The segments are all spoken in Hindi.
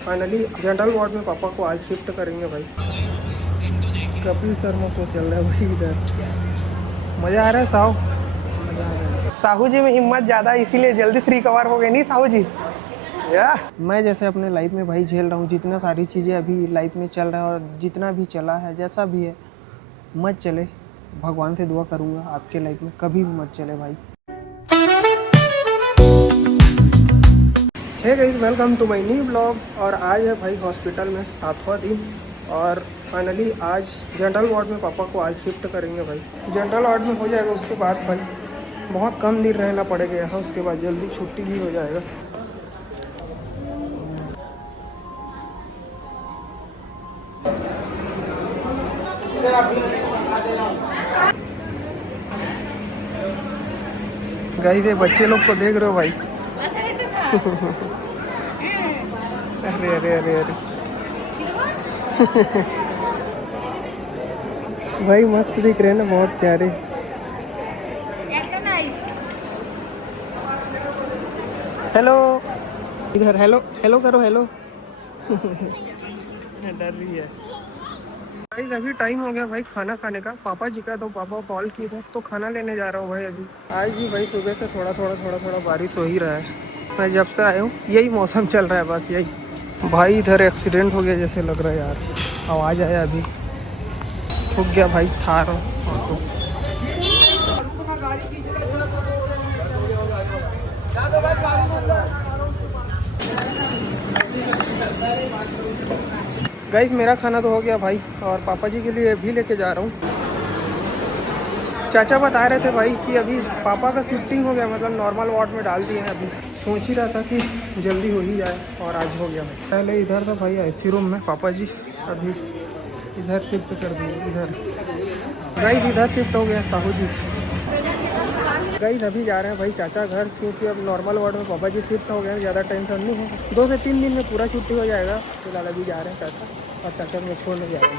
फाइनली जनरल वार्ड में पापा को आज शिफ्ट करेंगे भाई। कपिल शर्मा शो चल रहा है भाई इधर। मज़ा आ रहा है साहू। साहू जी में हिम्मत ज़्यादा इसीलिए जल्दी 3 कवर हो गए नहीं साहू जी। या मैं जैसे अपने लाइफ में भाई झेल रहा हूँ, जितना सारी चीज़ें अभी लाइफ में चल रहा है और जितना भी चला है जैसा भी है मत चले। भगवान से दुआ करूँगा आपके लाइफ में कभी भी मत चले भाई। Hey guys, welcome to my new vlog. और आज है भाई हॉस्पिटल में 7वां दिन और फाइनली आज जनरल वार्ड में पापा को आज शिफ्ट करेंगे भाई। जनरल वार्ड में हो जाएगा, उसके बाद भाई बहुत कम दिन रहना पड़ेगा यहाँ, उसके बाद जल्दी छुट्टी भी हो जाएगा। गाइस ये बच्चे लोग को देख रहे हो भाई। अरे अरे अरे अरे भाई मस्त दिख रहे हैं ना, बहुत प्यारे। हेलो इधर, हेलो हेलो करो, हेलो। डर रही है भाई। अभी टाइम हो गया भाई खाना खाने का, पापा जी का। तो पापा कॉल की था तो खाना लेने जा रहा हूँ भाई अभी। आज भी भाई सुबह से थोड़ा थोड़ा बारिश हो ही रहा है। मैं जब से आया हूँ यही मौसम चल रहा है, बस यही। भाई इधर एक्सीडेंट हो गया जैसे लग रहा है यार, आवाज़ आया अभी। ठुक गया भाई थार ऑटो। गाइस मेरा खाना तो हो गया भाई और पापा जी के लिए भी लेके जा रहा हूँ। चाचा बता रहे थे भाई कि अभी पापा का शिफ्टिंग हो गया, मतलब नॉर्मल वार्ड में डाल दिए हैं। अभी सोच ही रहा था कि जल्दी हो ही जाए और आज हो गया भाई। पहले इधर था भाई आईसी रूम में पापा जी, अभी इधर शिफ्ट कर दिए। इधर गाइस इधर शिफ्ट हो गया साहू जी। गाइस अभी जा रहे हैं भाई चाचा घर, क्योंकि अब नॉर्मल वार्ड में पापा जी शिफ्ट हो गए हैं। ज़्यादा टेंशन नहीं है, 2 से 3 दिन में पूरा छुट्टी हो जाएगा। फिलहाल अभी जा रहे हैं चाचा, और चाचा में छोड़ने जा रहे हैं।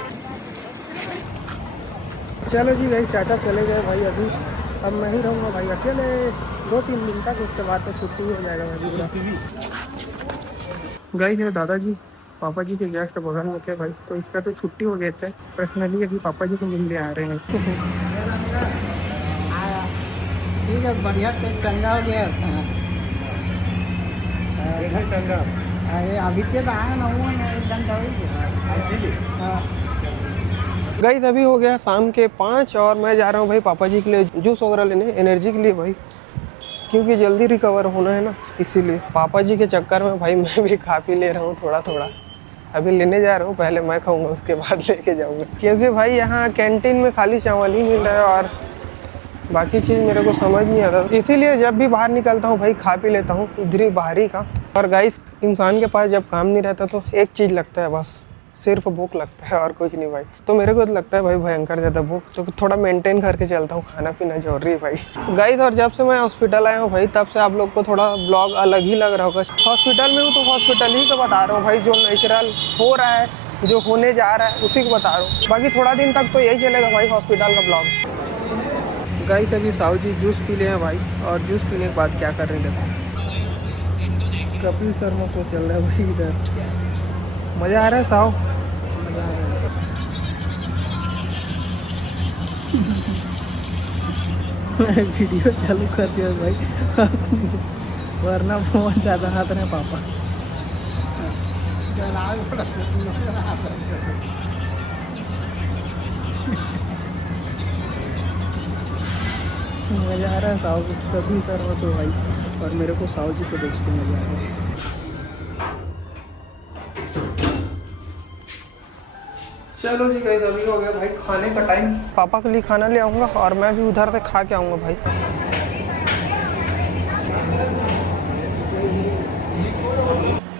चलो जी गाइस चाचा चले गए भाई अभी। अब मैं ही रहूँगा भाई अकेले 2-3 दिन तक, उसके बाद तो छुट्टी हो जाएगा भाई। गाइस है दादाजी पापा जी के गेस्ट बगल में थे भाई, तो इसका तो छुट्टी हो गए थे। पर्सनली अभी पापा जी को मिलने आ रहे हैं। ठीक है, बढ़िया से चंगा हो गया। अरे अभी के तो आए ना, वो एक घंटा हो गया। गाइस अभी हो गया शाम के 5 और मैं जा रहा हूँ भाई पापा जी के लिए जूस वगैरह लेने, एनर्जी के लिए भाई, क्योंकि जल्दी रिकवर होना है ना, इसीलिए पापा जी के चक्कर में भाई मैं भी खा पी ले रहा हूँ थोड़ा थोड़ा। अभी लेने जा रहा हूँ, पहले मैं खाऊंगा उसके बाद लेके जाऊँगा, क्योंकि भाई यहाँ कैंटीन में खाली चावल ही मिल रहा है और बाकी चीज़ मेरे को समझ नहीं आता। इसीलिए जब भी बाहर निकलता हूँ भाई खा पी लेता हूँ इधर ही बाहरी का। और गाइस इंसान के पास जब काम नहीं रहता तो एक चीज़ लगता है, बस सिर्फ भूख लगता है और कुछ नहीं भाई। तो मेरे को लगता है भाई भयंकर ज़्यादा भूख, तो थोड़ा मेंटेन करके चलता हूँ, खाना पीना जरूरी है भाई। गाइस और जब से मैं हॉस्पिटल आया हूँ भाई, तब से आप लोग को थोड़ा ब्लॉग अलग ही लग रहा होगा। हॉस्पिटल में हूँ तो हॉस्पिटल ही का बता रहा हूँ भाई, जो नेचुरल हो रहा है, जो होने जा रहा है उसी को बता रहा हूँ। बाकी थोड़ा दिन तक तो यही चलेगा भाई हॉस्पिटल का ब्लॉग। गाइस अभी साहू जी जूस पी ले हैं भाई, और जूस पीने के बाद क्या कर रहे हैं देखो। कपिल शर्मा शो चल रहा है भाई इधर। मज़ा आ रहा है साहू। वीडियो चालू कर दिया भाई, वरना बहुत ज़्यादा हाथ रहे पापा। मज़ा आ रहा है साहू को, कभी शर्मा तो भाई, और मेरे को साहू जी को देख के मज़ा आ रहा है। चलो जी गाइस अभी हो गया भाई खाने का टाइम। पापा के लिए खाना ले आऊँगा और मैं भी उधर से खा के आऊँगा भाई।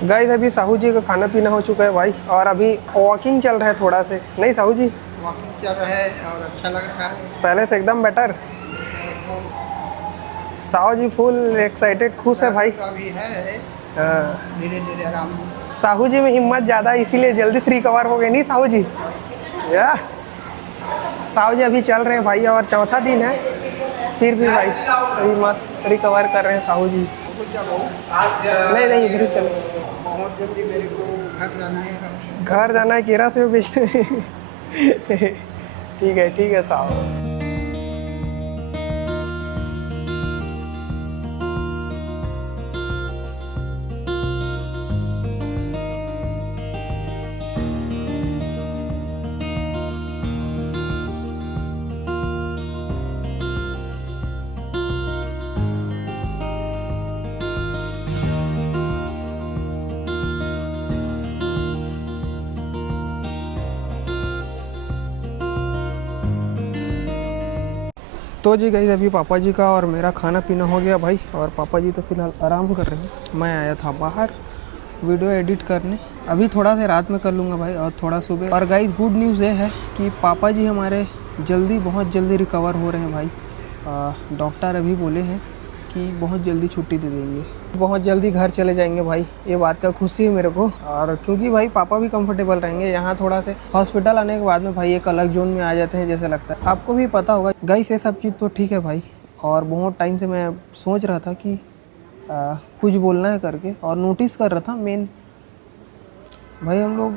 गाइस अभी साहू जी का खाना पीना हो चुका है भाई, और अभी वॉकिंग चल रहा है थोड़ा से, नहीं साहू जी? वॉकिंग चल रहा है और अच्छा लग रहा है, पहले से एकदम बेटर। साहू जी फुल एक्साइटेड, खुश है भाई। अभी है, हाँ धीरे धीरे आराम। साहू जी में हिम्मत ज़्यादा इसीलिए जल्दी 3 कवर हो गए नहीं साहू जी। या साहू जी अभी चल रहे हैं भाई, और 4था दिन है फिर भी भाई अभी मस्त रिकवर कर रहे हैं साहू जी। कुछ जाओ। नहीं नहीं, इधर ही चलो। बहुत जल्दी मेरे को घर जाना है। घर जाना है, केरा से बेचने। ठीक है साहब। तो जी गाइस, अभी पापा जी का और मेरा खाना पीना हो गया भाई, और पापा जी तो फ़िलहाल आराम कर रहे हैं। मैं आया था बाहर वीडियो एडिट करने, अभी थोड़ा सा रात में कर लूँगा भाई, और थोड़ा सुबह। और गाइस गुड न्यूज़ ये है कि पापा जी हमारे बहुत जल्दी रिकवर हो रहे हैं भाई। डॉक्टर अभी बोले हैं कि बहुत जल्दी छुट्टी दे देंगे, बहुत जल्दी घर चले जाएंगे भाई। ये बात का खुशी है मेरे को, और क्योंकि भाई पापा भी कंफर्टेबल रहेंगे यहाँ। थोड़ा से हॉस्पिटल आने के बाद में भाई एक अलग जोन में आ जाते हैं जैसे लगता है। आपको भी पता होगा गाइस, ये सब चीज़ तो ठीक है भाई। और बहुत टाइम से मैं सोच रहा था कि कुछ बोलना है करके, और नोटिस कर रहा था मेन भाई, हम लोग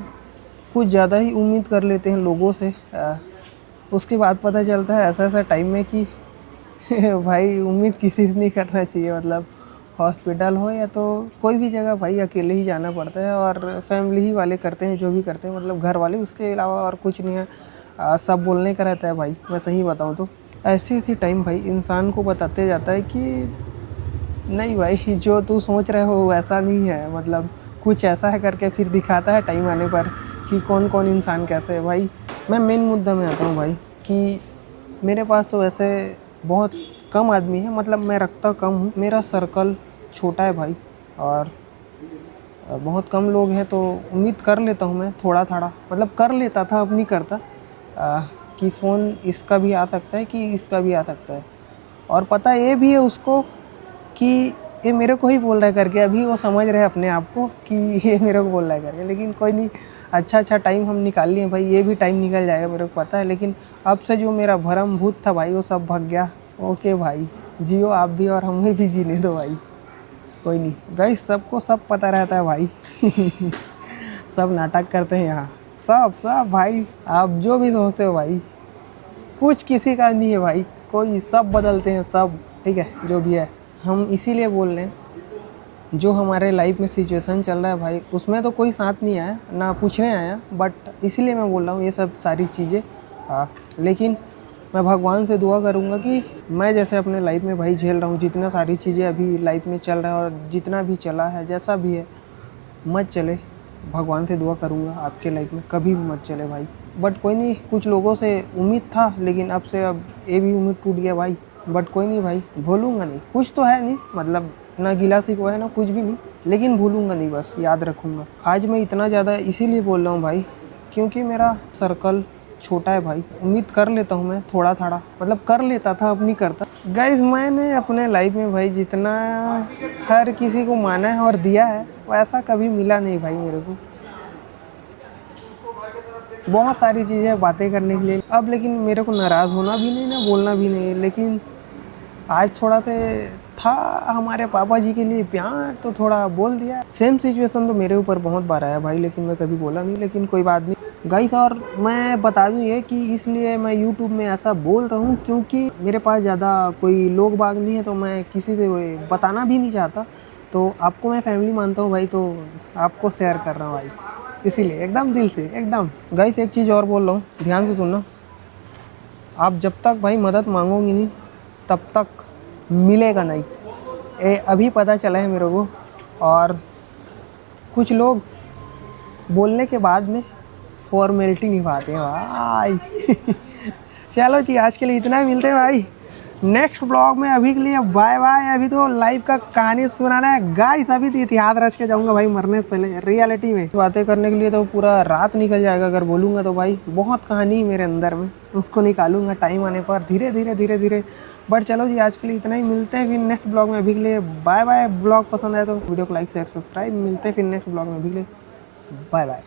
कुछ ज़्यादा ही उम्मीद कर लेते हैं लोगों से। उसके बाद पता चलता है ऐसा टाइम में कि भाई उम्मीद किसी से नहीं करना चाहिए। मतलब हॉस्पिटल हो या तो कोई भी जगह भाई, अकेले ही जाना पड़ता है, और फैमिली ही वाले करते हैं जो भी करते हैं, मतलब घर वाले, उसके अलावा और कुछ नहीं है। सब बोलने का रहता है भाई, मैं सही बताऊँ तो। ऐसी टाइम भाई इंसान को बताते जाता है कि नहीं भाई, जो तू सोच रहे हो वैसा नहीं है, मतलब कुछ ऐसा है करके फिर दिखाता है टाइम आने पर कि कौन कौन इंसान कैसे है भाई। मैं मेन मुद्दा में आता हूँ भाई कि मेरे पास तो वैसे बहुत कम आदमी है, मतलब मैं रखता कम हूँ, मेरा सर्कल छोटा है भाई, और बहुत कम लोग हैं। तो उम्मीद कर लेता हूँ मैं थोड़ा, मतलब कर लेता था, अब नहीं करता, कि फ़ोन इसका भी आ सकता है, कि इसका भी आ सकता है। और पता ये भी है उसको कि ये मेरे को ही बोल रहा है करके। अभी वो समझ रहे हैं अपने आप को कि ये मेरे को बोल रहा है करके, लेकिन कोई नहीं, अच्छा टाइम हम निकाल लिए भाई। ये भी टाइम निकल जाएगा मेरे को पता है, लेकिन अब से जो मेरा भरम भूत था भाई वो सब भग गया। ओके भाई, जियो आप भी और हमें भी जीने दो भाई। कोई नहीं गाइस, सबको सब पता रहता है भाई। सब नाटक करते हैं यहाँ, सब भाई। आप जो भी सोचते हो भाई, कुछ किसी का नहीं है भाई, कोई, सब बदलते हैं सब। ठीक है, जो भी है हम इसीलिए बोल रहे हैं, जो हमारे लाइफ में सिचुएशन चल रहा है भाई, उसमें तो कोई साथ नहीं आया ना पूछने आया, बट इसीलिए मैं बोल रहा हूँ ये सब सारी चीज़ें। लेकिन मैं भगवान से दुआ करूँगा कि मैं जैसे अपने लाइफ में भाई झेल रहा हूँ, जितना सारी चीज़ें अभी लाइफ में चल रहा है, और जितना भी चला है, जैसा भी है, मत चले। भगवान से दुआ करूँगा आपके लाइफ में कभी भी मत चले भाई। बट कोई नहीं, कुछ लोगों से उम्मीद था, लेकिन अब से अब ये भी उम्मीद टूट गया भाई। बट कोई नहीं भाई, भूलूंगा नहीं, कुछ तो है नहीं, मतलब ना गिला शिकवा है ना कुछ भी नहीं, लेकिन भूलूंगा नहीं, बस याद रखूँगा। आज मैं इतना ज़्यादा इसीलिए बोल रहा हूँ भाई, क्योंकि मेरा सर्कल छोटा है भाई। उम्मीद कर लेता हूँ मैं थोड़ा, मतलब कर लेता था, अब नहीं करता। गाइस, मैंने अपने लाइफ में भाई जितना हर किसी को माना है और दिया है, वैसा कभी मिला नहीं भाई मेरे को। बहुत सारी चीज़ें बातें करने के लिए अब, लेकिन मेरे को नाराज़ होना भी नहीं ना बोलना भी नहीं, लेकिन आज थोड़ा से था हमारे पापा जी के लिए प्यार, तो थोड़ा बोल दिया। सेम सिचुएशन तो मेरे ऊपर बहुत बार आया भाई, लेकिन मैं कभी बोला नहीं, लेकिन कोई बात नहीं गाइस। और मैं बता दूं ये कि इसलिए मैं यूट्यूब में ऐसा बोल रहा हूँ क्योंकि मेरे पास ज़्यादा कोई लोग बाग नहीं है, तो मैं किसी से बताना भी नहीं चाहता। तो आपको मैं फैमिली मानता हूँ भाई, तो आपको शेयर कर रहा हूँ भाई, इसीलिए एकदम दिल से एकदम। गाइस, एक चीज़ और बोल रहा हूँ, ध्यान से सुनना। आप जब तक भाई मदद मांगोगी नहीं, तब तक मिलेगा नहीं, ये अभी पता चला है मेरे को। और कुछ लोग बोलने के बाद में फॉर्मेलिटी निभाते हैं भाई। चलो जी, आज के लिए इतना ही, मिलते हैं भाई नेक्स्ट ब्लॉग में। अभी के लिए बाय बाय। अभी तो लाइव का कहानी सुनाना है गाइस, अभी तो इतिहास रच के जाऊंगा भाई मरने से पहले। रियलिटी में बातें करने के लिए तो पूरा रात निकल जाएगा अगर बोलूँगा तो भाई। बहुत कहानी मेरे अंदर में, उसको निकालूंगा टाइम आने पर, धीरे धीरे। बट चलो जी, आज के लिए इतना ही, मिलते हैं फिर नेक्स्ट ब्लॉग में। अभी के लिए बाय बाय। ब्लॉग पसंद आए तो वीडियो को लाइक शेयर सब्सक्राइब। मिलते हैं फिर नेक्स्ट ब्लॉग में, अभी के लिए बाय बाय।